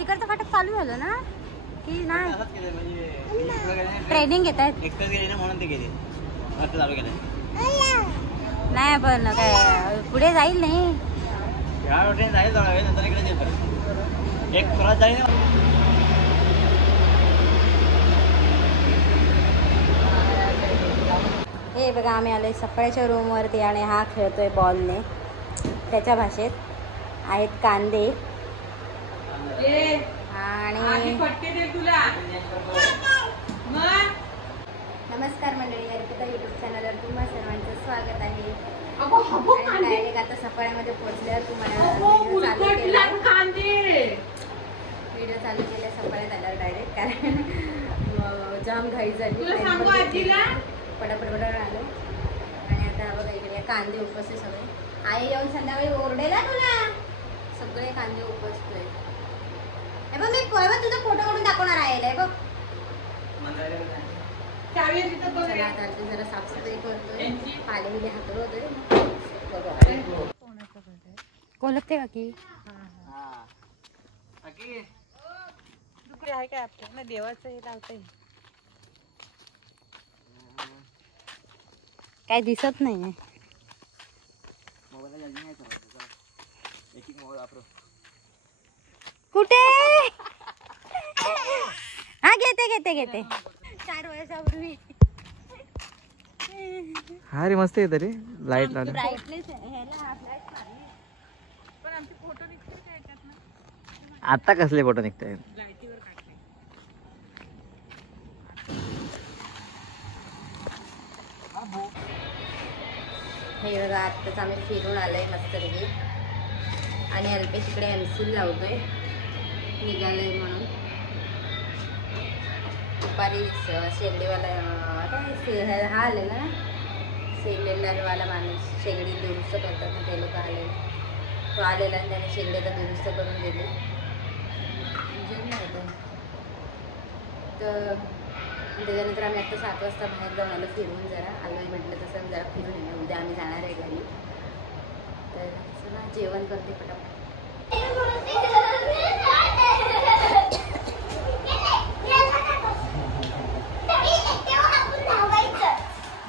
तिकडचं फाटक चालू झालं ना की नाही? ट्रेनिंग घेत आहेत म्हणून ते गेले चालू केलं नाही. पण काय पुढे जाईल नाही ट्रेन जाईल नंतर इकडे एक क्रॉस जाईल. हे बघा आम्ही आलोय सफळ्याच्या रूमवरती आणि हा खेळतोय बॉलने. त्याच्या भाषेत आहेत कांदे आणि नमस्कार मंडळी, अर्पिता यूट्यूब चॅनलवर तुम्हा सर्वांचं स्वागत आहे. डायरेक्ट आता सफळ्यामध्ये पोहोचल्यावर तुम्हाला व्हिडिओ चालू केल्या सफळ्यात आल्यावर डायरेक्ट, कारण जाम घाई झाली पटापट आलो. आणि आता बघा इकडे कांदे उपसते सगळे. आई येऊन संध्याकाळी ओरडेला तुला. सगळे कांदे उपसतोय. हे बघ मी तुझा फोटो काढून दाखवणार आहे बघ. चला आता जरा साफसफाई करतोय, पाले हातळतोय. कोलपते काकी आहे काय आपल्याला देवाचं हे लावतंय. काय दिसत नाही. कुठे? हा घेते 4 वर्षापूर्वी. हा रे मस्त आहे तरी लाईट लावली. आता कसले फोटो निघताय? हे बघा आत्ताच आम्ही फिरून आलोय मस्तपैकी. आणि अल्पेश इकडे एमसील लावतोय निघालंय म्हणून. दुपारी शेगडीवाला हा आलेला ना, शेगडीवाला माणूस शेगडी दुरुस्त करतात ना, ते लोक आले. तो आलेला आणि त्याने शेगडी आता दुरुस्त करून दिली. तर त्याच्यानंतर आम्ही आता 7 वाजता बाहेर जाऊन आलो फिरून. जरा आलोय म्हटलं तसं जरा फिरून येऊ. उद्या आम्ही जाणार आहे घरी. तर चला जेवण करते पटापट.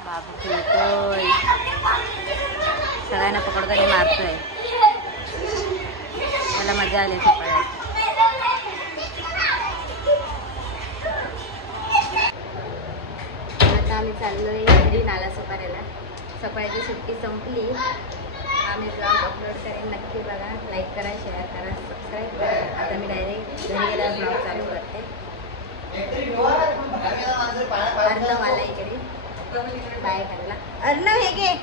बाबू खेळतोय, सगळ्यांना पकडताना मारतोय. मला मजा आली सकाळी. आता आम्ही चाललोय घरी नाला सफाऱ्याला. सफाऱ्याची सुट्टी संपली. आम्ही ब्लॉग अपलोड करेन, नक्की बघा. लाईक करा, शेअर करा, सबस्क्राईब करा. आता मी डायरेक्ट घरी गेल्यावर ब्लॉग चालू करते. अर्णव आला इकडे बाय करायला. अर्णव हे घे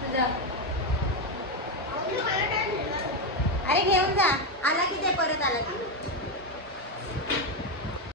तुझं. अरे घेऊन जा. आला की ते परत आला की